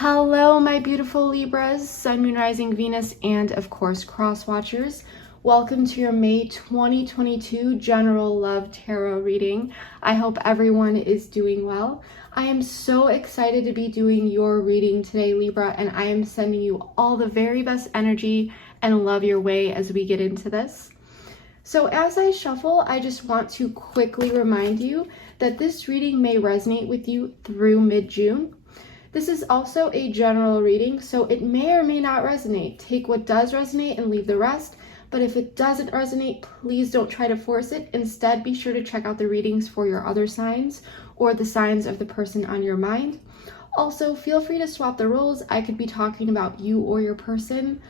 Hello, my beautiful Libras, Sun, Moon, Rising, Venus, and of course, Cross Watchers. Welcome to your May 2022 General Love Tarot reading. I hope everyone is doing well. I am so excited to be doing your reading today, Libra, and I am sending you all the very best energy and love your way as we get into this. So as I shuffle, I just want to quickly remind you that this reading may resonate with you through mid-June. This is also a general reading, so it may or may not resonate. Take what does resonate and leave the rest. But if it doesn't resonate, please don't try to force it. Instead, be sure to check out the readings for your other signs or the signs of the person on your mind. Also, feel free to swap the roles. I could be talking about you or your person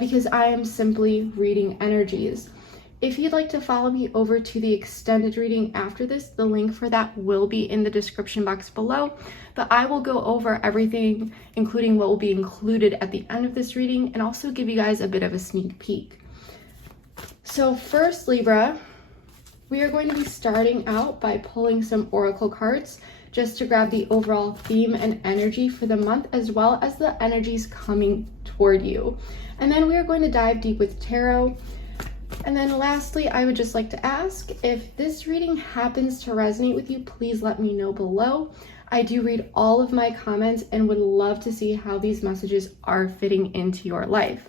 because I am simply reading energies. If you'd like to follow me over to the extended reading after this, the link for that will be in the description box below. But I will go over everything, including what will be included at the end of this reading, and also give you guys a bit of a sneak peek. So first, Libra, we are going to be starting out by pulling some oracle cards just to grab the overall theme and energy for the month, as well as the energies coming toward you. And then we are going to dive deep with tarot. And then lastly, I would just like to ask, if this reading happens to resonate with you, please let me know below. I do read all of my comments and would love to see how these messages are fitting into your life.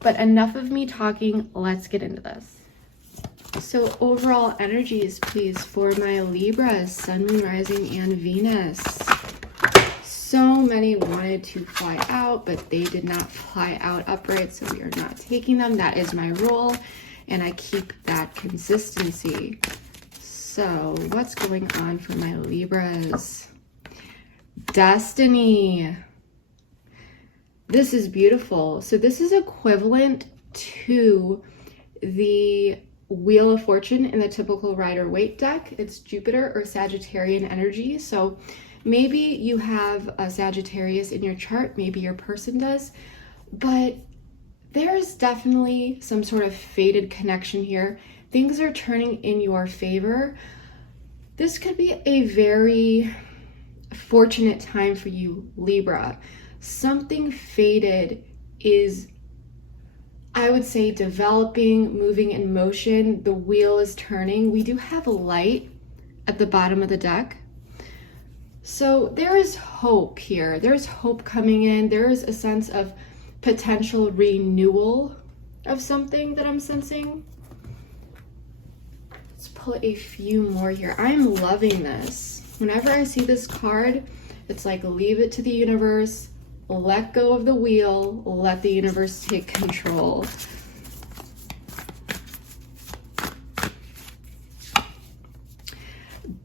But enough of me talking, let's get into this. So overall energies, please, for my Libras, Sun, Moon, Rising, and Venus. So many wanted to fly out, but they did not fly out upright, so we are not taking them. That is my rule, and I keep that consistency. So what's going on for my Libras? Destiny. This is beautiful. So this is equivalent to the Wheel of Fortune in the typical Rider-Waite deck. It's Jupiter or Sagittarian energy. So maybe you have a Sagittarius in your chart, maybe your person does, but there's definitely some sort of fated connection here. Things are turning in your favor. This could be a very fortunate time for you, Libra. Something fated is, I would say, developing, moving in motion. The wheel is turning. We do have a light at the bottom of the deck. So there is hope here. There's hope coming in. There is a sense of potential renewal of something that I'm sensing. Let's pull a few more here. I'm loving this. Whenever I see this card, it's like leave it to the universe, let go of the wheel, let the universe take control.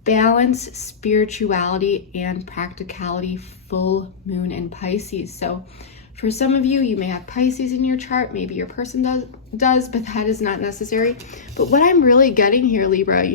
Balance, spirituality, and practicality, full moon in Pisces. So for some of you, you may have Pisces in your chart, maybe your person does, but that is not necessary. But what I'm really getting here, Libra,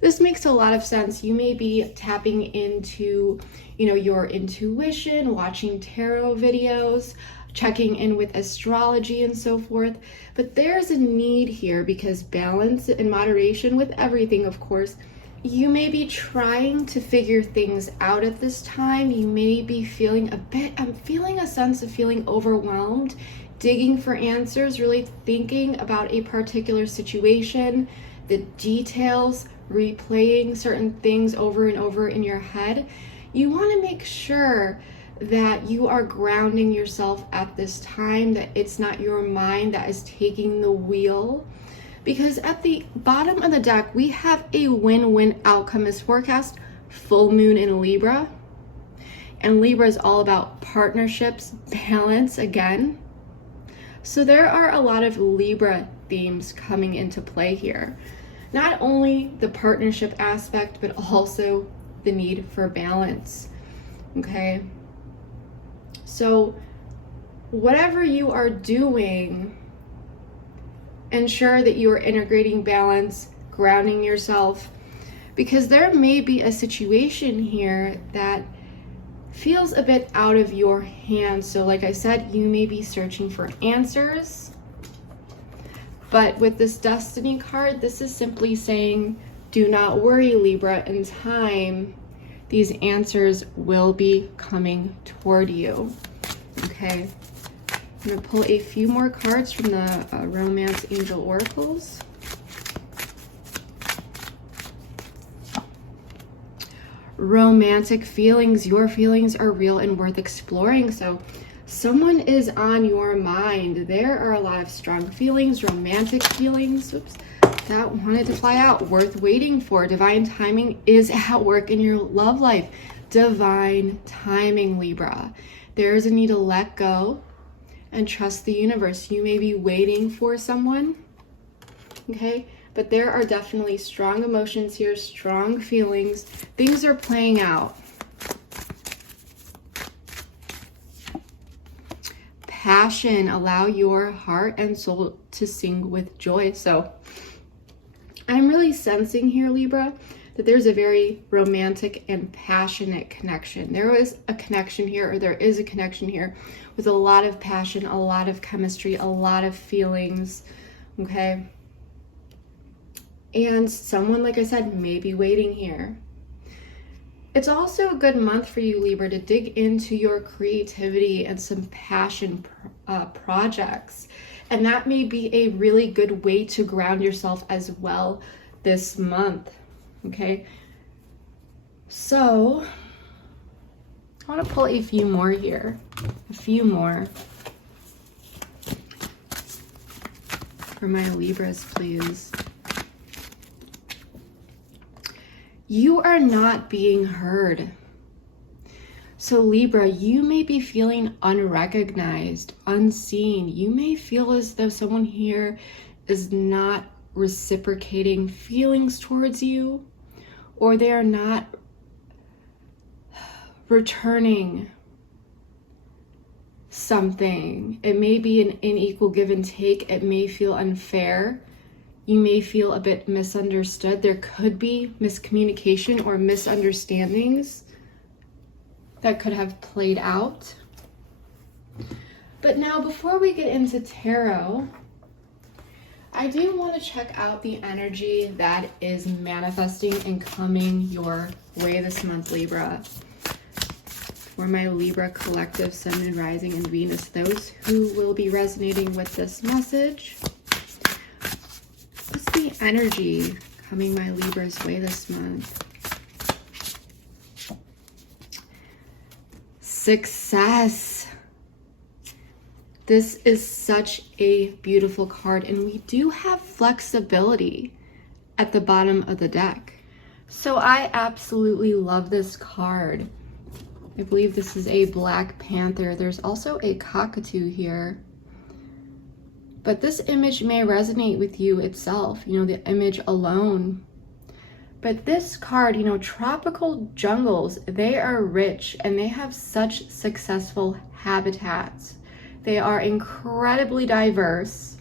this makes a lot of sense. You may be tapping into, your intuition, watching tarot videos, checking in with astrology and so forth. But there's a need here because balance and moderation with everything, of course. You may be trying to figure things out at this time. You may be feeling I'm feeling a sense of feeling overwhelmed, digging for answers, really thinking about a particular situation, the details, replaying certain things over and over in your head. You want to make sure that you are grounding yourself at this time, that it's not your mind that is taking the wheel. Because at the bottom of the deck, we have a win-win outcome as forecast, full moon in Libra. And Libra is all about partnerships, balance again. So there are a lot of Libra themes coming into play here. Not only the partnership aspect, but also the need for balance, okay? So whatever you are doing, ensure that you are integrating balance, grounding yourself, because there may be a situation here that feels a bit out of your hands. So like I said, you may be searching for answers, but with this Destiny card, this is simply saying, do not worry, Libra. In time, these answers will be coming toward you. Okay, I'm going to pull a few more cards from the Romance Angel Oracles. Romantic feelings. Your feelings are real and worth exploring. So someone is on your mind. There are a lot of strong feelings, romantic feelings. Oops, that wanted to fly out. Worth waiting for. Divine timing is at work in your love life. Divine timing, Libra. There is a need to let go and trust the universe. You may be waiting for someone, okay? But there are definitely strong emotions here, strong feelings. Things are playing out. Passion. Allow your heart and soul to sing with joy. So I'm really sensing here, Libra, that there's a very romantic and passionate connection. There is a connection here, or there is a connection here with a lot of passion, a lot of chemistry, a lot of feelings, okay? And someone, like I said, may be waiting here. It's also a good month for you, Libra, to dig into your creativity and some passion projects. And that may be a really good way to ground yourself as well this month, okay? So I want to pull a few more here. A few more. For my Libras, please. You are not being heard. So Libra, you may be feeling unrecognized, unseen. You may feel as though someone here is not reciprocating feelings towards you, or they are not returning something. It may be an unequal give and take. It may feel unfair. You may feel a bit misunderstood. There could be miscommunication or misunderstandings that could have played out. But now, before we get into tarot, I do want to check out the energy that is manifesting and coming your way this month, Libra. For my Libra collective, Sun and Rising and Venus, those who will be resonating with this message. What's the energy coming my Libra's way this month? Success. This is such a beautiful card, and we do have flexibility at the bottom of the deck. So I absolutely love this card. I believe this is a Black Panther. There's also a cockatoo here. But this image may resonate with you itself, you know, the image alone. But this card, you know, tropical jungles, they are rich and they have such successful habitats. They are incredibly diverse,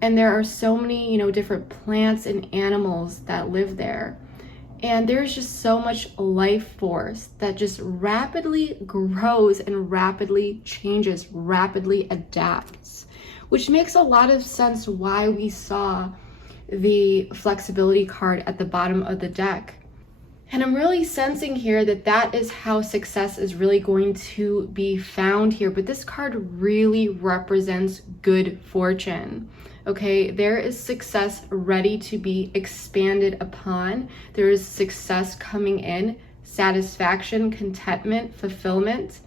and there are so many, you know, different plants and animals that live there. And there's just so much life force that just rapidly grows and rapidly changes, rapidly adapts, which makes a lot of sense why we saw the flexibility card at the bottom of the deck. And I'm really sensing here that that is how success is really going to be found here. But this card really represents good fortune. Okay, there is success ready to be expanded upon. There is success coming in, satisfaction, contentment, fulfillment.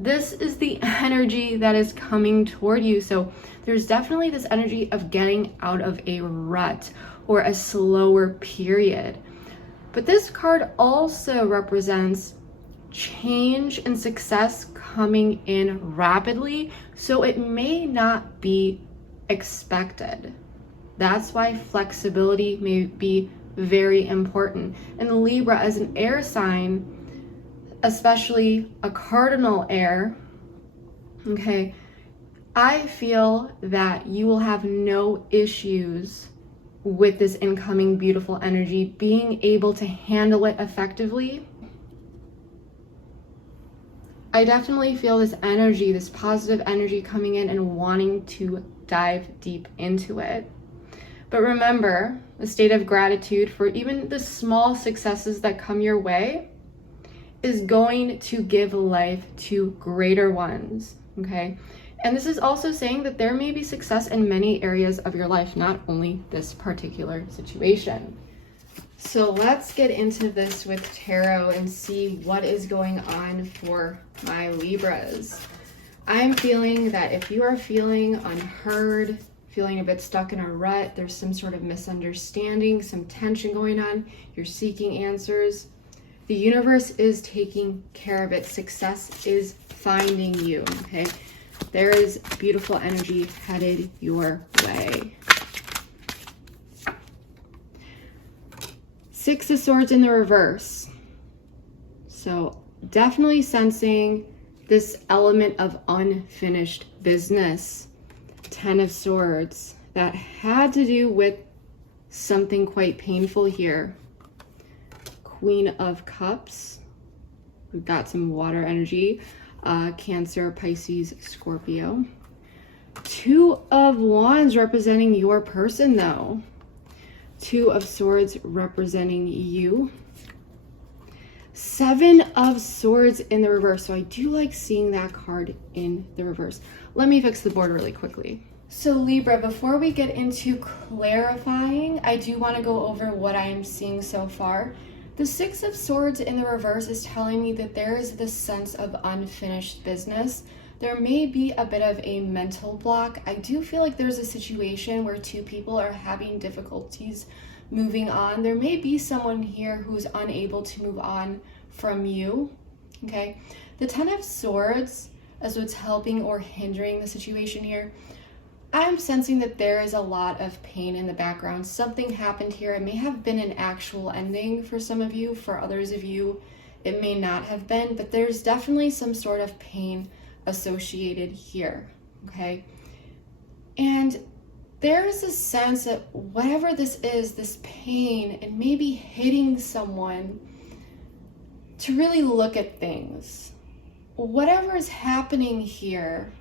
This is the energy that is coming toward you. So there's definitely this energy of getting out of a rut or a slower period. But this card also represents change and success coming in rapidly, so it may not be expected. That's why flexibility may be very important. And Libra, as an air sign, especially a cardinal air, okay, I feel that you will have no issues with this incoming beautiful energy, being able to handle it effectively. I definitely feel this energy, this positive energy coming in and wanting to dive deep into it. But remember, a state of gratitude for even the small successes that come your way. is going to give life to greater ones, okay? And this is also saying that there may be success in many areas of your life, not only this particular situation. So let's get into this with tarot and see what is going on for my Libras. I'm feeling that if you are feeling unheard, feeling a bit stuck in a rut, there's some sort of misunderstanding, some tension going on, you're seeking answers, the universe is taking care of it. Success is finding you, okay? There is beautiful energy headed your way. Six of Swords in the reverse. So definitely sensing this element of unfinished business. 10 of Swords. That had to do with something quite painful here. Queen of Cups. We've got some water energy. Cancer, Pisces, Scorpio. 2 of Wands representing your person though. 2 of Swords representing you. 7 of Swords in the reverse. So I do like seeing that card in the reverse. Let me fix the board really quickly. So Libra, before we get into clarifying, I do want to go over what I am seeing so far. The 6 of Swords in the reverse is telling me that there is this sense of unfinished business. There may be a bit of a mental block. I do feel like there's a situation where 2 people are having difficulties moving on. There may be someone here who's unable to move on from you, okay? The 10 of Swords as what's helping or hindering the situation here. I'm sensing that there is a lot of pain in the background. Something happened here. It may have been an actual ending for some of you. For others of you, it may not have been, but there's definitely some sort of pain associated here, okay? And there is a sense that whatever this is, this pain, it may be hitting someone to really look at things. Whatever is happening here,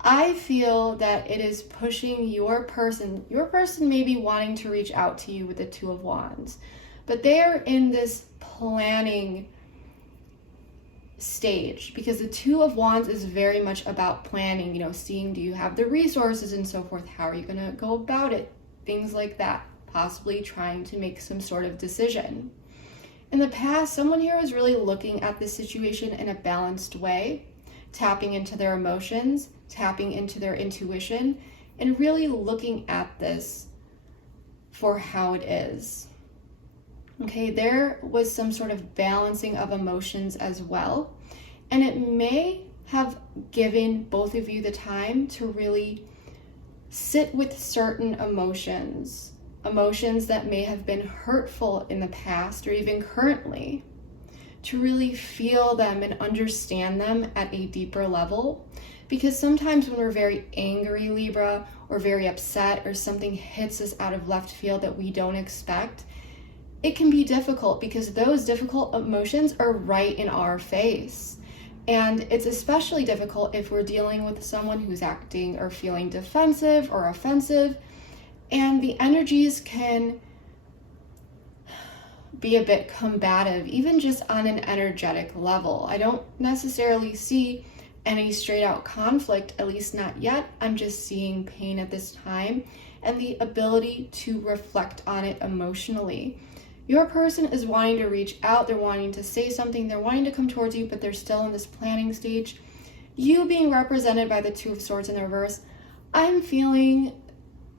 I feel that it is pushing your person may be wanting to reach out to you with the 2 of Wands, but they are in this planning stage because the 2 of Wands is very much about planning, seeing do you have the resources and so forth, how are you going to go about it, things like that, possibly trying to make some sort of decision. In the past, someone here was really looking at this situation in a balanced way, tapping into their emotions, tapping into their intuition, and really looking at this for how it is. Okay, there was some sort of balancing of emotions as well, and it may have given both of you the time to really sit with certain emotions that may have been hurtful in the past or even currently, to really feel them and understand them at a deeper level. Because sometimes when we're very angry, Libra, or very upset, or something hits us out of left field that we don't expect, it can be difficult because those difficult emotions are right in our face. And it's especially difficult if we're dealing with someone who's acting or feeling defensive or offensive, and the energies can be a bit combative, even just on an energetic level. I don't necessarily see any straight out conflict, at least not yet. I'm just seeing pain at this time and the ability to reflect on it emotionally. Your person is wanting to reach out, they're wanting to say something, they're wanting to come towards you, but they're still in this planning stage. You being represented by the 2 of Swords in the reverse, I'm feeling,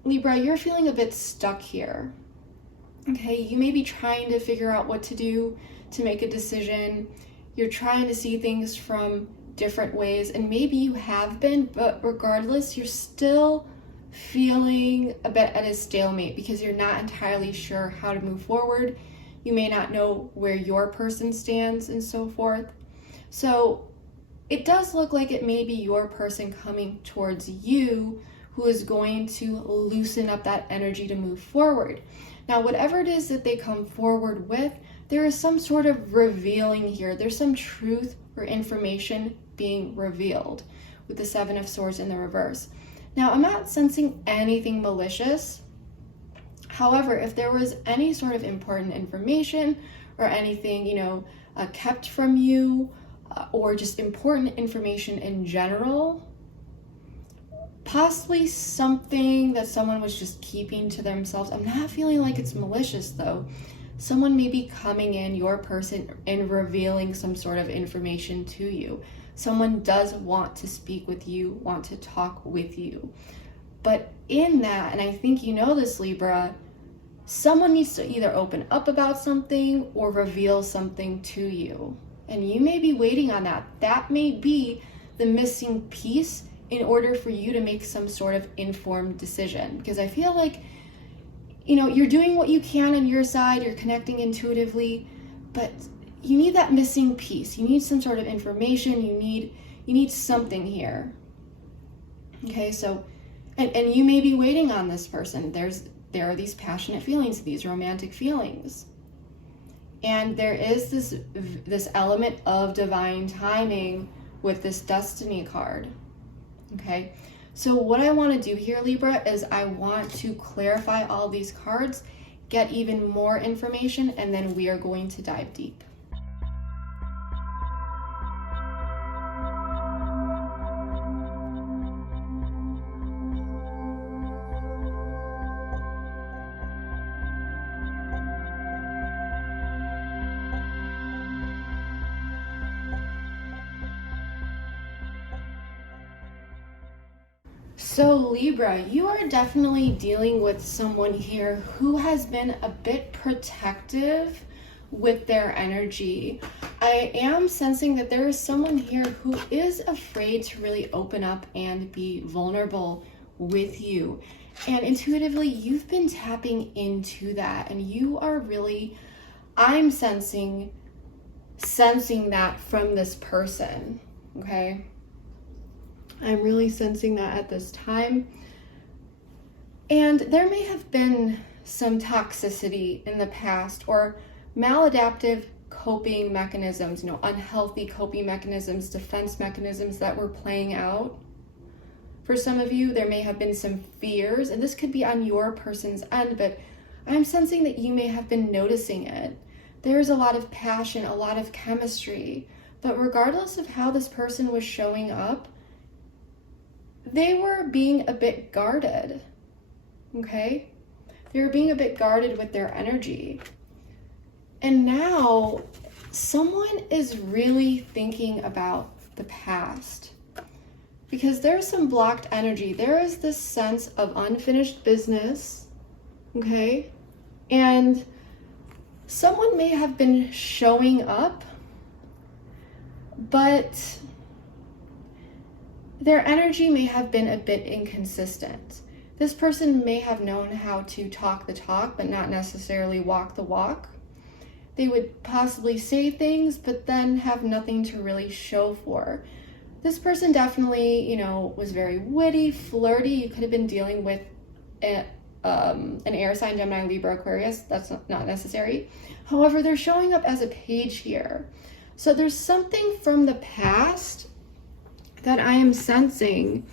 Libra, you're feeling a bit stuck here. Okay, you may be trying to figure out what to do to make a decision. You're trying to see things from different ways, and maybe you have been, but regardless, you're still feeling a bit at a stalemate because you're not entirely sure how to move forward. You may not know where your person stands and so forth. So it does look like it may be your person coming towards you who is going to loosen up that energy to move forward. Now, whatever it is that they come forward with, there is some sort of revealing here. There's some truth or information being revealed with the 7 of Swords in the reverse. Now, I'm not sensing anything malicious. However, if there was any sort of important information or anything, kept from you, or just important information in general. Possibly something that someone was just keeping to themselves. I'm not feeling like it's malicious though. Someone may be coming in, your person, and revealing some sort of information to you. Someone does want to speak with you, want to talk with you. But in that, and I think you know this, Libra, someone needs to either open up about something or reveal something to you. And you may be waiting on that. That may be the missing piece in order for you to make some sort of informed decision. Because I feel like, you're doing what you can on your side, you're connecting intuitively, but you need that missing piece. You need some sort of information, you need something here. Okay, so, and you may be waiting on this person. There are these passionate feelings, these romantic feelings. And there is this element of divine timing with this destiny card. Okay, so what I want to do here, Libra, is I want to clarify all these cards, get even more information, and then we are going to dive deep. So Libra, you are definitely dealing with someone here who has been a bit protective with their energy. I am sensing that there is someone here who is afraid to really open up and be vulnerable with you. And intuitively, you've been tapping into that, and you are really, I'm sensing that from this person, okay? I'm really sensing that at this time. And there may have been some toxicity in the past or maladaptive coping mechanisms, unhealthy coping mechanisms, defense mechanisms that were playing out. For some of you, there may have been some fears, and this could be on your person's end, but I'm sensing that you may have been noticing it. There's a lot of passion, a lot of chemistry, but regardless of how this person was showing up, they were being a bit guarded, okay? They were being a bit guarded with their energy. And now someone is really thinking about the past because there's some blocked energy. There is this sense of unfinished business, okay? And someone may have been showing up, but their energy may have been a bit inconsistent. This person may have known how to talk the talk, but not necessarily walk the walk. They would possibly say things, but then have nothing to really show for. This person definitely, was very witty, flirty. You could have been dealing with an air sign, Gemini, Libra, Aquarius. That's not necessary. However, they're showing up as a page here. So there's something from the past that I am sensing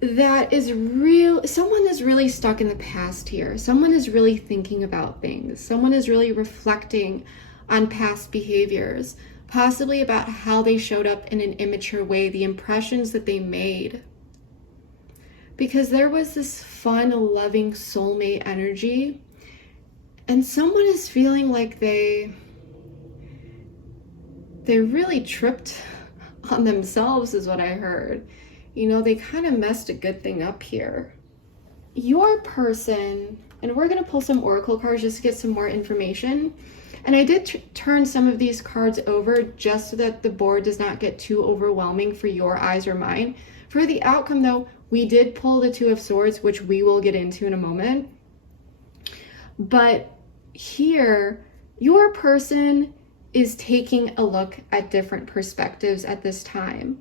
that is real. Someone is really stuck in the past here. Someone is really thinking about things. Someone is really reflecting on past behaviors, possibly about how they showed up in an immature way, the impressions that they made. Because there was this fun, loving soulmate energy, and someone is feeling like they really tripped on themselves is what I heard. They kind of messed a good thing up here. Your person, and we're going to pull some oracle cards just to get some more information. And I did turn some of these cards over just so that the board does not get too overwhelming for your eyes or mine. For the outcome though, we did pull the Two of Swords, which we will get into in a moment. But here, your person is taking a look at different perspectives at this time.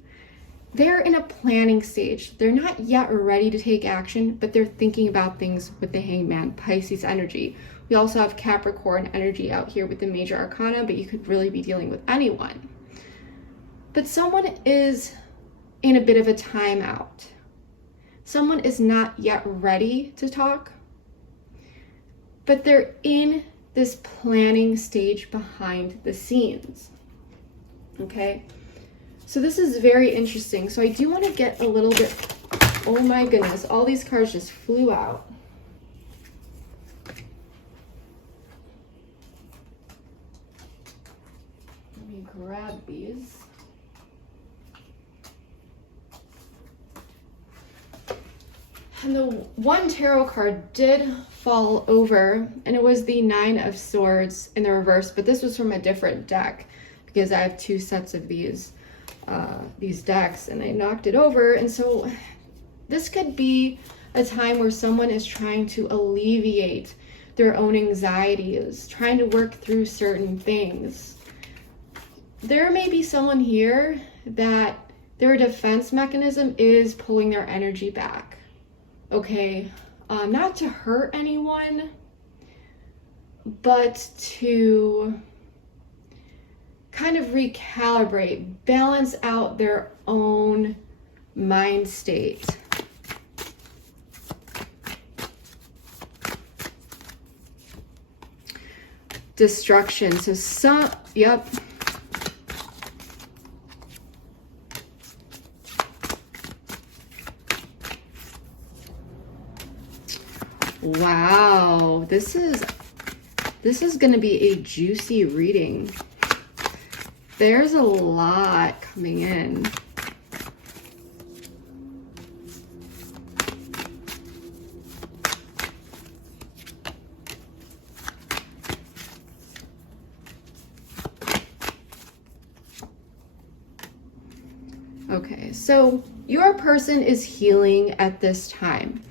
They're in a planning stage. They're not yet ready to take action, but they're thinking about things with the Hangman, Pisces energy. We also have Capricorn energy out here with the major arcana, but you could really be dealing with anyone. But someone is in a bit of a timeout. Someone is not yet ready to talk, but they're in this planning stage behind the scenes. Okay, so this is very interesting. So I do want to get a little bit, oh my goodness, all these cards just flew out. Let me grab these. And the one tarot card did fall over, and it was the Nine of Swords in the reverse, but this was from a different deck because I have two sets of these decks, and I knocked it over. And so this could be a time where someone is trying to alleviate their own anxieties, trying to work through certain things. There may be someone here that their defense mechanism is pulling their energy back. Okay, not to hurt anyone, but to kind of recalibrate, balance out their own mind state. Destruction. So yep. Wow, this is going to be a juicy reading. There's a lot coming in. Okay, so your person is healing at this time.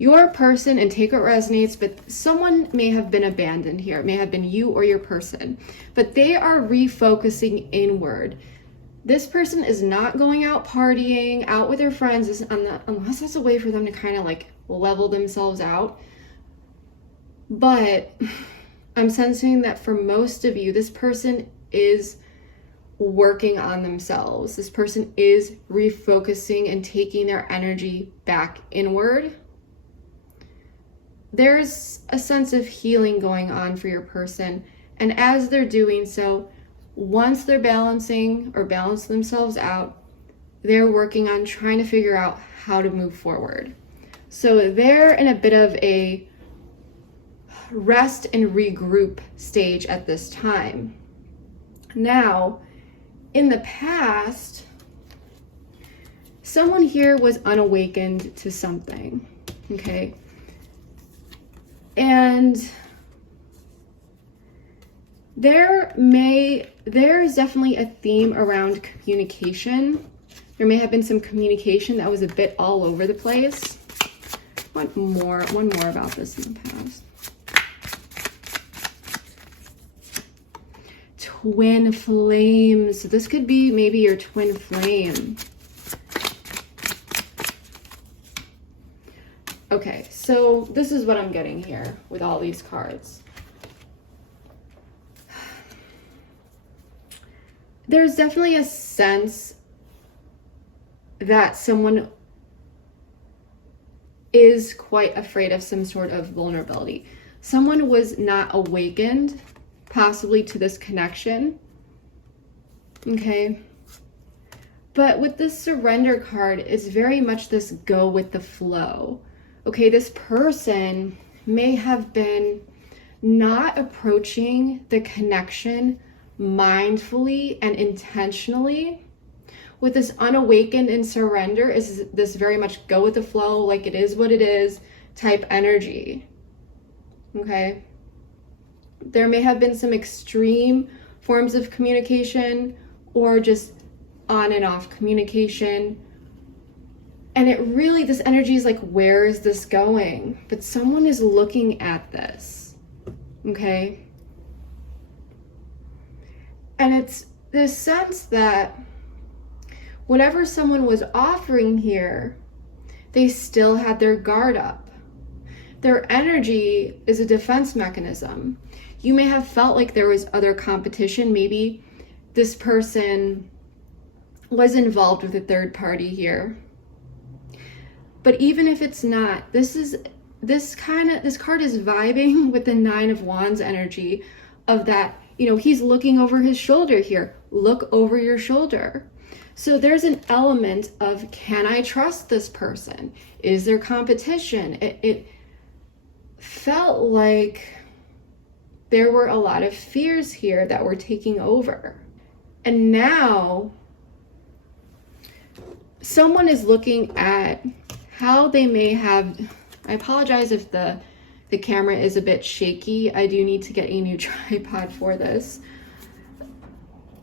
Your person, and take what resonates, but someone may have been abandoned here. It may have been you or your person, but they are refocusing inward. This person is not going out partying, out with their friends, unless that's a way for them to kind of like level themselves out. But I'm sensing that for most of you, this person is working on themselves. This person is refocusing and taking their energy back inward. There's a sense of healing going on for your person, and as they're doing so, once they're balancing or balance themselves out, they're working on trying to figure out how to move forward. So they're in a bit of a rest and regroup stage at this time. Now, in the past, someone here was unawakened to something, okay? And there's definitely a theme around communication. There may have been some communication that was a bit all over the place. One more about this in the past. Twin flames. So this could be maybe your twin flame. Okay, so this is what I'm getting here with all these cards. There's definitely a sense that someone is quite afraid of some sort of vulnerability. Someone was not awakened, possibly, to this connection. Okay. But with this surrender card, it's very much this go with the flow. Okay, this person may have been not approaching the connection mindfully and intentionally. With this unawakened and surrender is this very much go with the flow, like it is what it is type energy. Okay, there may have been some extreme forms of communication or just on and off communication. And it really, this energy is like, where is this going? But someone is looking at this, okay? And it's this sense that whatever someone was offering here, they still had their guard up. Their energy is a defense mechanism. You may have felt like there was other competition. Maybe this person was involved with a third party here. But even if it's not, this is this card is vibing with the Nine of Wands energy of that, he's looking over his shoulder here. Look over your shoulder. So there's an element of, can I trust this person? Is there competition? It felt like there were a lot of fears here that were taking over. And now someone is looking at how they may have, I apologize if the camera is a bit shaky. I do need to get a new tripod for this.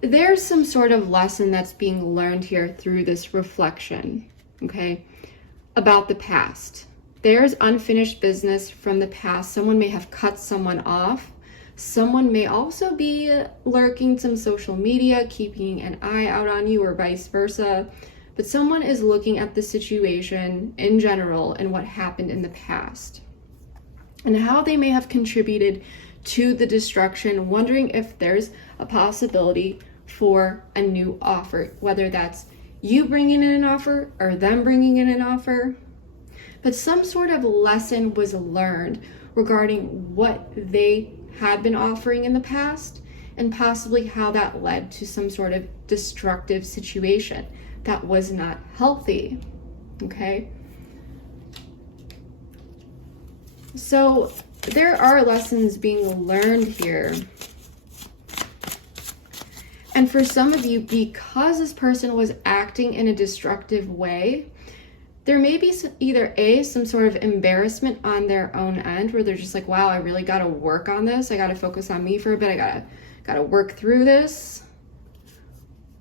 There's some sort of lesson that's being learned here through this reflection, okay, about the past. There's unfinished business from the past. Someone may have cut someone off. Someone may also be lurking some social media, keeping an eye out on you, or vice versa. But someone is looking at the situation in general and what happened in the past and how they may have contributed to the destruction, wondering if there's a possibility for a new offer, whether that's you bringing in an offer or them bringing in an offer. But some sort of lesson was learned regarding what they had been offering in the past and possibly how that led to some sort of destructive situation that was not healthy, okay? So there are lessons being learned here. And for some of you, because this person was acting in a destructive way, there may be either some sort of embarrassment on their own end where they're just like, wow, I really got to work on this. I got to focus on me for a bit. I got to work through this.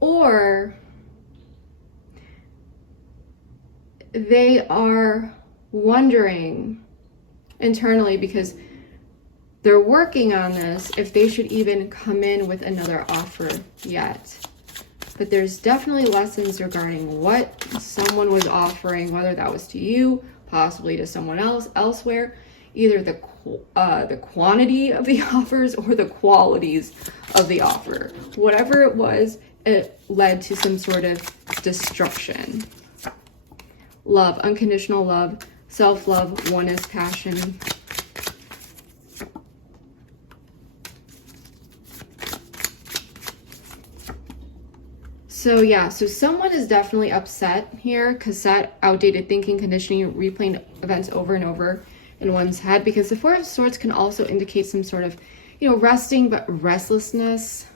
Or they are wondering internally, because they're working on this, if they should even come in with another offer yet. But there's definitely lessons regarding what someone was offering, whether that was to you, possibly to someone else elsewhere, either the quantity of the offers or the qualities of the offer. Whatever it was, it led to some sort of destruction. Love, unconditional love, self-love, oneness, passion. So yeah, so someone is definitely upset here because that outdated thinking, conditioning, replaying events over and over in one's head, because the Four of Swords can also indicate some sort of, resting but restlessness.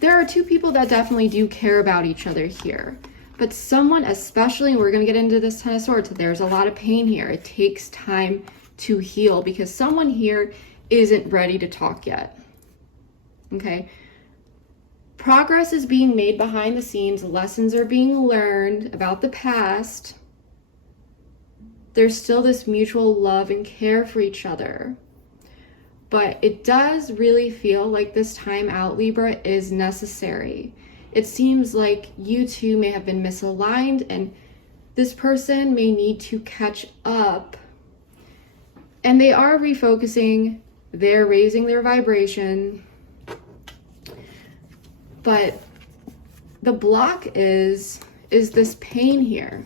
There are two people that definitely do care about each other here, but someone especially, and we're going to get into this Ten of Swords, there's a lot of pain here. It takes time to heal because someone here isn't ready to talk yet, okay? Progress is being made behind the scenes. Lessons are being learned about the past. There's still this mutual love and care for each other. But it does really feel like this time out, Libra, is necessary. It seems like you two may have been misaligned and this person may need to catch up. And they are refocusing. They're raising their vibration. But the block is this pain here.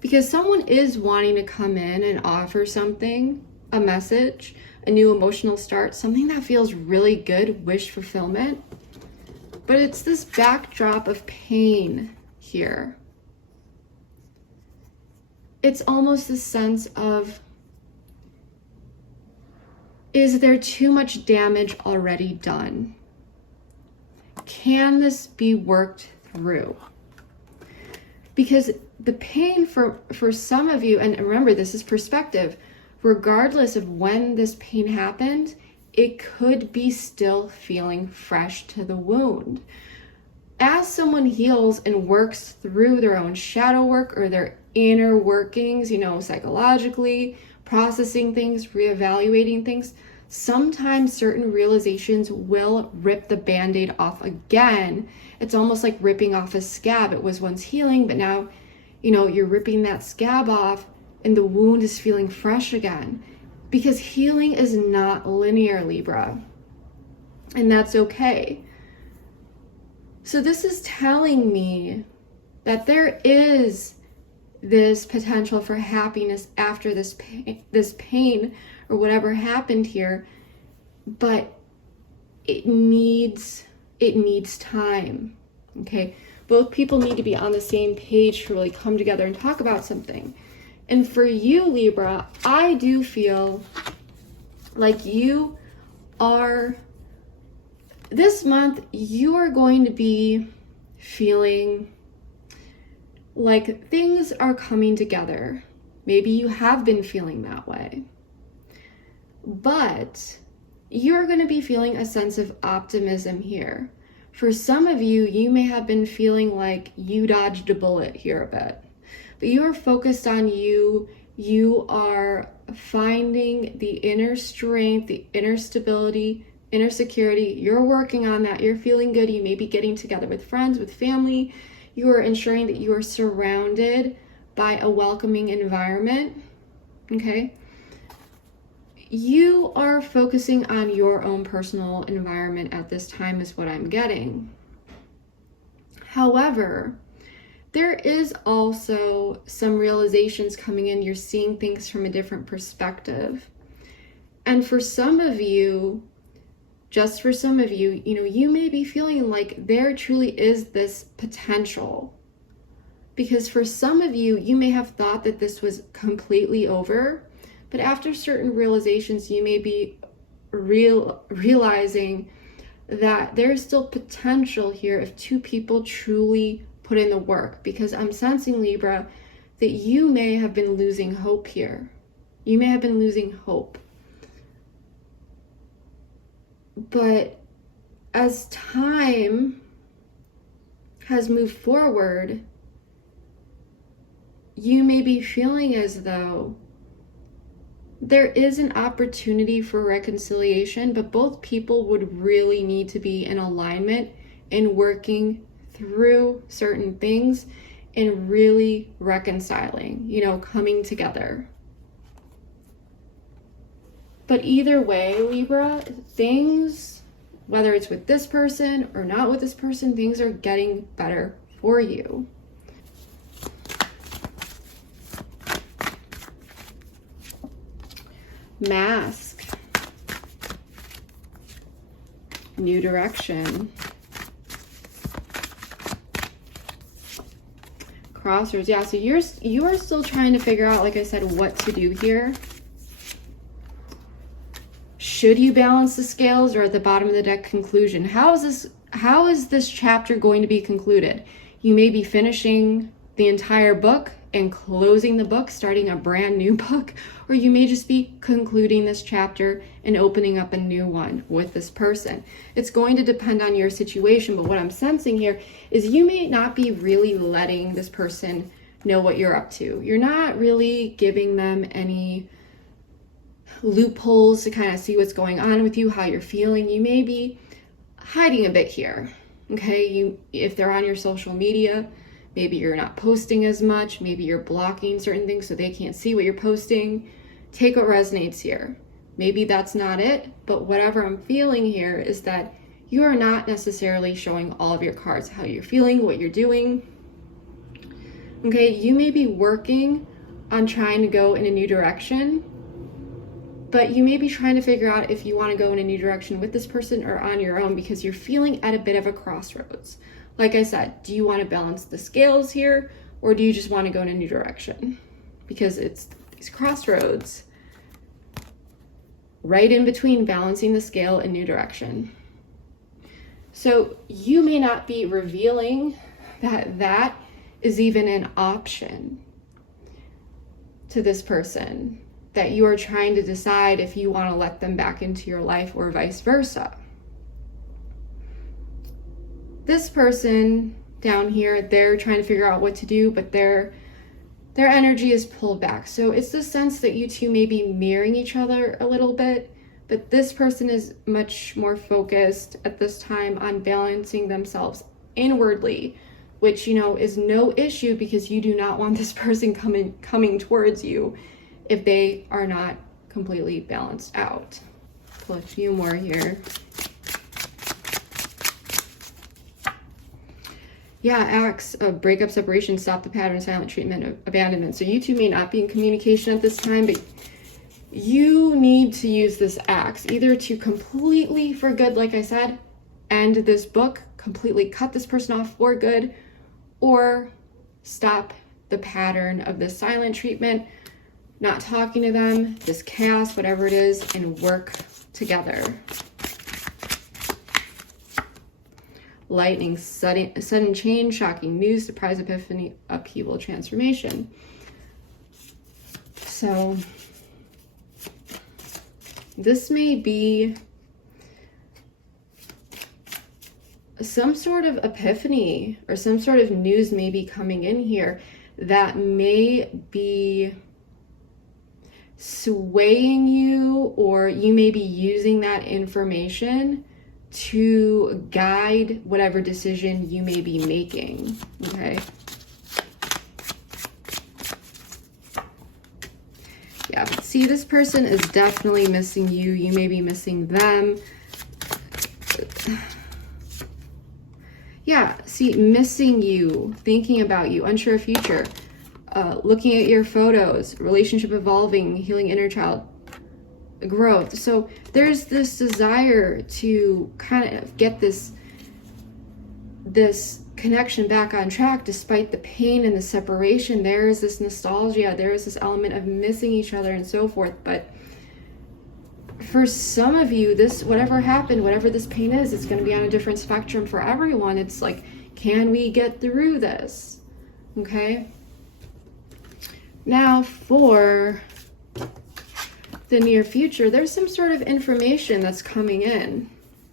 Because someone is wanting to come in and offer something, a message, a new emotional start, something that feels really good, wish fulfillment. But it's this backdrop of pain here. It's almost a sense of, is there too much damage already done? Can this be worked through? Because the pain for some of you, and remember, this is perspective, regardless of when this pain happened, it could be still feeling fresh to the wound. As someone heals and works through their own shadow work or their inner workings, psychologically, processing things, reevaluating things, sometimes certain realizations will rip the Band-Aid off again. It's almost like ripping off a scab. It was once healing, but now, you're ripping that scab off and the wound is feeling fresh again. Because healing is not linear, Libra. And that's okay. So this is telling me that there is this potential for happiness after this pain or whatever happened here, but it needs time, okay? Both people need to be on the same page to really come together and talk about something. And for you, Libra, I do feel like you are, this month, you are going to be feeling like things are coming together. Maybe you have been feeling that way. But you're going to be feeling a sense of optimism here. For some of you, you may have been feeling like you dodged a bullet here a bit. But you are focused on you. You are finding the inner strength, the inner stability, inner security. You're working on that. You're feeling good. You may be getting together with friends, with family. You are ensuring that you are surrounded by a welcoming environment, okay? You are focusing on your own personal environment at this time is what I'm getting. However, there is also some realizations coming in. You're seeing things from a different perspective. And for some of you, just for some of you, you may be feeling like there truly is this potential. Because for some of you, you may have thought that this was completely over, but after certain realizations, you may be realizing that there is still potential here if two people truly put in the work. Because I'm sensing, Libra, that you may have been losing hope here. You may have been losing hope. But as time has moved forward, you may be feeling as though there is an opportunity for reconciliation, but both people would really need to be in alignment in working through certain things and really reconciling, coming together. But either way, Libra, things, whether it's with this person or not with this person, things are getting better for you. Mask. New direction. Crossroads. Yeah, so you are still trying to figure out, like I said, what to do here. Should you balance the scales, or at the bottom of the deck, conclusion? How is this chapter going to be concluded? You may be finishing the entire book and closing the book, starting a brand new book, or you may just be concluding this chapter and opening up a new one with this person. It's going to depend on your situation, but what I'm sensing here is you may not be really letting this person know what you're up to. You're not really giving them any loopholes to kind of see what's going on with you, how you're feeling. You may be hiding a bit here, okay? If they're on your social media, maybe you're not posting as much, maybe you're blocking certain things so they can't see what you're posting. Take what resonates here. Maybe that's not it, but whatever I'm feeling here is that you are not necessarily showing all of your cards, how you're feeling, what you're doing. Okay, you may be working on trying to go in a new direction, but you may be trying to figure out if you want to go in a new direction with this person or on your own, because you're feeling at a bit of a crossroads. Like I said, do you want to balance the scales here, or do you just want to go in a new direction? Because it's these crossroads right in between balancing the scale and new direction. So you may not be revealing that is even an option to this person, that you are trying to decide if you want to let them back into your life or vice versa. This person down here, they're trying to figure out what to do, but their energy is pulled back. So it's the sense that you two may be mirroring each other a little bit, but this person is much more focused at this time on balancing themselves inwardly, which, is no issue, because you do not want this person coming towards you if they are not completely balanced out. Pull a few more here. Yeah, acts of breakup, separation, stop the pattern, silent treatment, abandonment. So you two may not be in communication at this time, but you need to use this axe either to completely, for good, like I said, end this book, completely cut this person off for good, or stop the pattern of this silent treatment, not talking to them, this chaos, whatever it is, and work together. Lightning, sudden change, shocking news, surprise, epiphany, upheaval, transformation. So this may be some sort of epiphany or some sort of news may be coming in here that may be swaying you, or you may be using that information to guide whatever decision you may be making, okay? Yeah, but see, this person is definitely missing you. You may be missing them. Yeah, see, missing you, thinking about you, unsure of future, looking at your photos, relationship evolving, healing inner child growth. So there's this desire to kind of get this connection back on track despite the pain and the separation. There is this nostalgia, there is this element of missing each other and so forth. But for some of you, this, whatever happened, whatever this pain is, it's going to be on a different spectrum for everyone. It's like, can we get through this? Okay. Now for the near future, there's some sort of information that's coming in.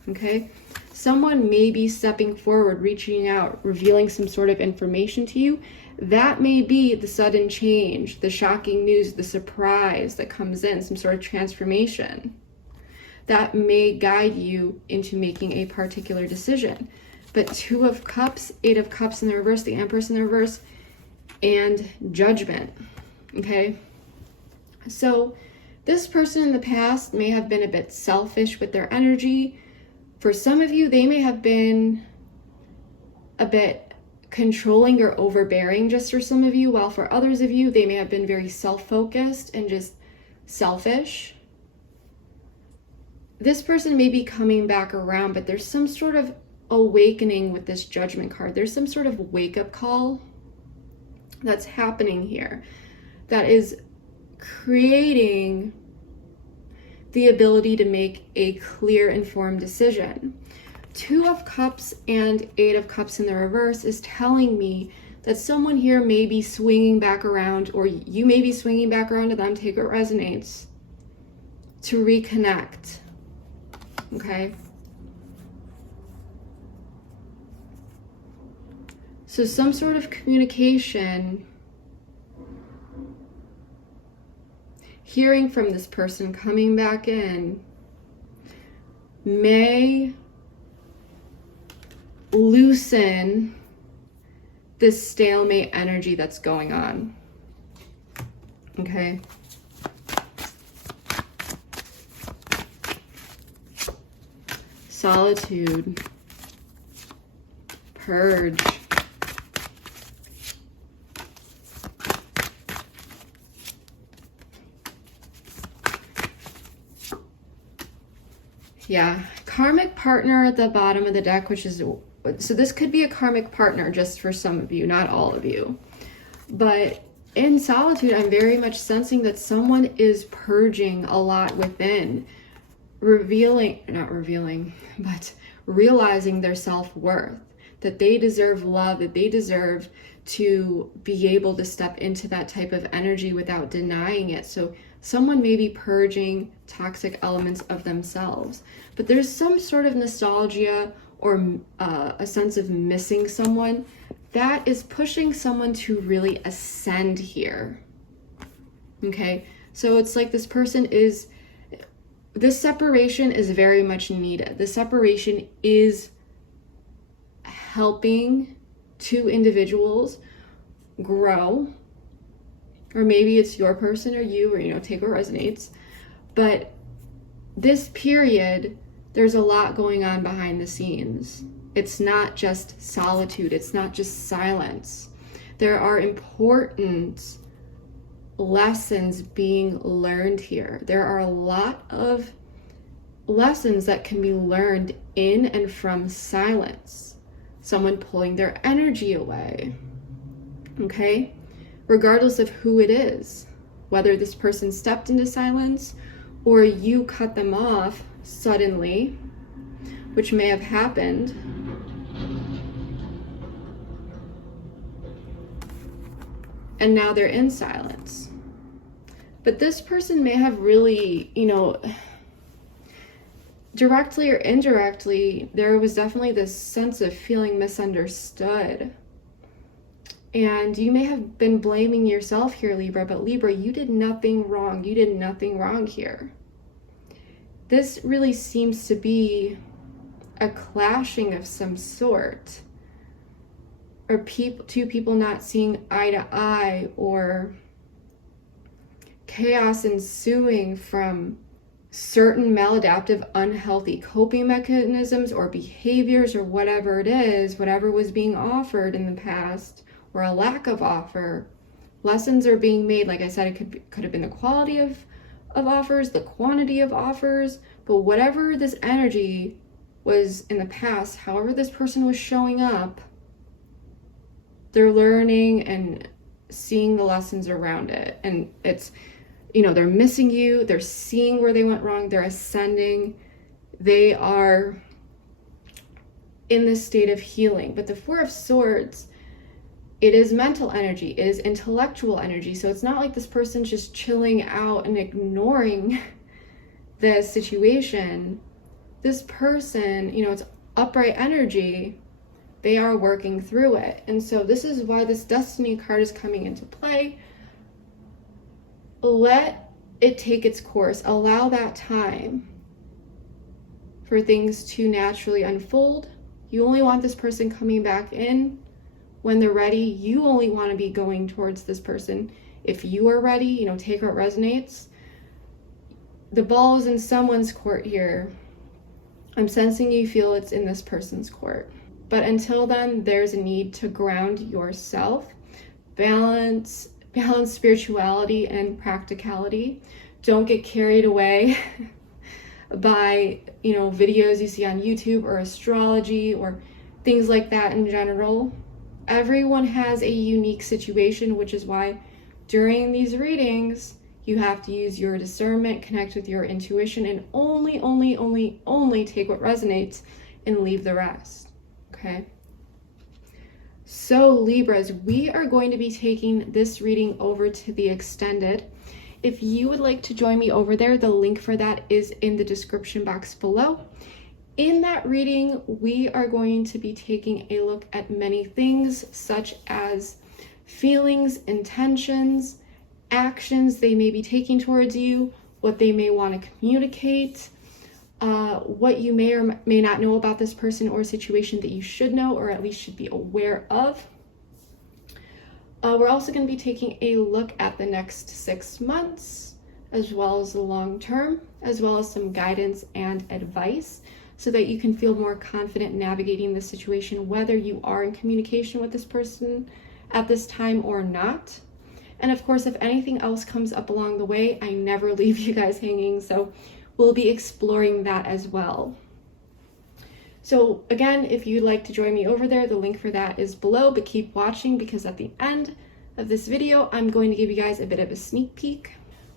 Okay. Someone may be stepping forward, reaching out, revealing some sort of information to you. That may be the sudden change, the shocking news, the surprise that comes in, some sort of transformation that may guide you into making a particular decision. But Two of Cups, Eight of Cups in the reverse, the Empress in the reverse, and Judgment, okay? So this person in the past may have been a bit selfish with their energy. For some of you, they may have been a bit controlling or overbearing just for some of you, while for others of you, they may have been very self-focused and just selfish. This person may be coming back around, but there's some sort of awakening with this Judgment card. There's some sort of wake-up call that's happening here that is creating the ability to make a clear, informed decision. Two of Cups and Eight of Cups in the reverse is telling me that someone here may be swinging back around, or you may be swinging back around to them, take what resonates, to reconnect, okay? So some sort of communication, hearing from this person coming back in, may loosen this stalemate energy that's going on, okay? Solitude, purge, yeah, karmic partner at the bottom of the deck, which is, so this could be a karmic partner just for some of you, not all of you. But in solitude, I'm very much sensing that someone is purging a lot within, but realizing their self-worth, that they deserve love, that they deserve to be able to step into that type of energy without denying it. So someone may be purging toxic elements of themselves, but there's some sort of nostalgia or a sense of missing someone that is pushing someone to really ascend here, okay? So it's like this person is, this separation is very much needed. The separation is helping two individuals grow, or maybe it's your person or you, or, you know, take what resonates. But this period, there's a lot going on behind the scenes, It's not just solitude. It's not just silence. There are important lessons being learned here. There are a lot of lessons that can be learned in and from silence. Someone pulling their energy away, okay? Regardless of who it is, whether this person stepped into silence or you cut them off suddenly, which may have happened. And now they're in silence. But this person may have really, directly or indirectly, there was definitely this sense of feeling misunderstood. And you may have been blaming yourself here, Libra, but Libra, you did nothing wrong. You did nothing wrong here. This really seems to be a clashing of some sort, or two people not seeing eye to eye, or chaos ensuing from certain maladaptive, unhealthy coping mechanisms or behaviors, or whatever it is, whatever was being offered in the past, or a lack of offer. Lessons are being made. Like I said, it could have been the quality of offers, the quantity of offers, but whatever this energy was in the past, however this person was showing up, they're learning and seeing the lessons around it. And it's, they're missing you, they're seeing where they went wrong, they're ascending, they are in this state of healing. But the Four of Swords, it is mental energy, it is intellectual energy. So it's not like this person's just chilling out and ignoring the situation. This person, it's upright energy. They are working through it. And so this is why this Destiny card is coming into play. Let it take its course. Allow that time for things to naturally unfold. You only want this person coming back in when they're ready. You only want to be going towards this person if you are ready. Take what resonates. The ball is in someone's court here. I'm sensing you feel it's in this person's court. But until then, there's a need to ground yourself, balance spirituality and practicality. Don't get carried away by, videos you see on YouTube or astrology or things like that in general. Everyone has a unique situation, which is why during these readings, you have to use your discernment, connect with your intuition, and only take what resonates and leave the rest. Okay? So Libras, we are going to be taking this reading over to the extended. If you would like to join me over there, the link for that is in the description box below. In that reading, we are going to be taking a look at many things, such as feelings, intentions, actions they may be taking towards you, what they may want to communicate, what you may or may not know about this person or situation that you should know, or at least should be aware of. We're also going to be taking a look at the next 6 months, as well as the long term, as well as some guidance and advice, so that you can feel more confident navigating the situation, whether you are in communication with this person at this time or not. And of course, if anything else comes up along the way, I never leave you guys hanging, so we'll be exploring that as well. So again, if you'd like to join me over there, the link for that is below, but keep watching, because at the end of this video, I'm going to give you guys a bit of a sneak peek.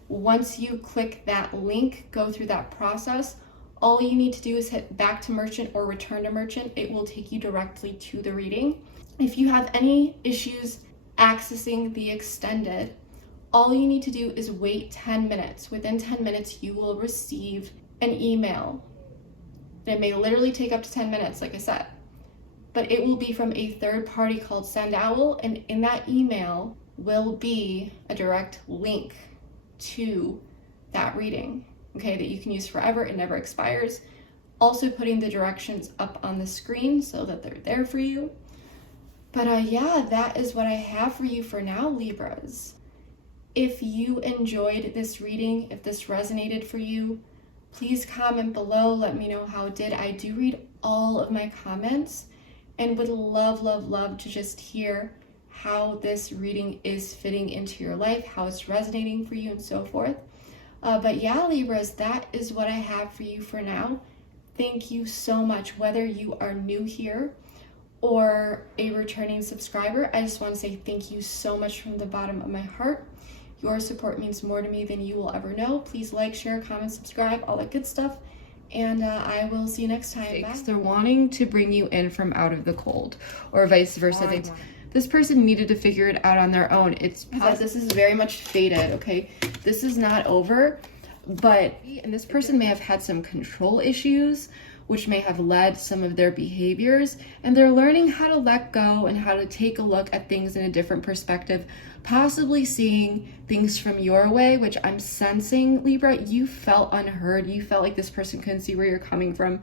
Once you click that link, go through that process, all you need to do is hit back to merchant or return to merchant. It will take you directly to the reading. If you have any issues accessing the extended, all you need to do is wait 10 minutes. Within 10 minutes, you will receive an email. It may literally take up to 10 minutes, like I said, but it will be from a third party called SendOwl, and in that email will be a direct link to that reading, okay, that you can use forever. It never expires. Also putting the directions up on the screen so that they're there for you. But yeah, that is what I have for you for now, Libras. If you enjoyed this reading, if this resonated for you, Please comment below, let me know how it did. I do read all of my comments and would love, love, love to just hear how this reading is fitting into your life, how it's resonating for you, and so forth. But yeah, Libras, that is what I have for you for now. Thank you so much. Whether you are new here or a returning subscriber, I just want to say thank you so much from the bottom of my heart. Your support means more to me than you will ever know. Please like, share, comment, subscribe, all that good stuff. And I will see you next time. Bye. They're wanting to bring you in from out of the cold, or vice versa. This person needed to figure it out on their own. It's because this is very much faded, okay? This is not over, and this person may have had some control issues, which may have led some of their behaviors, and they're learning how to let go and how to take a look at things in a different perspective, possibly seeing things from your way, which I'm sensing, Libra, you felt unheard. You felt like this person couldn't see where you're coming from.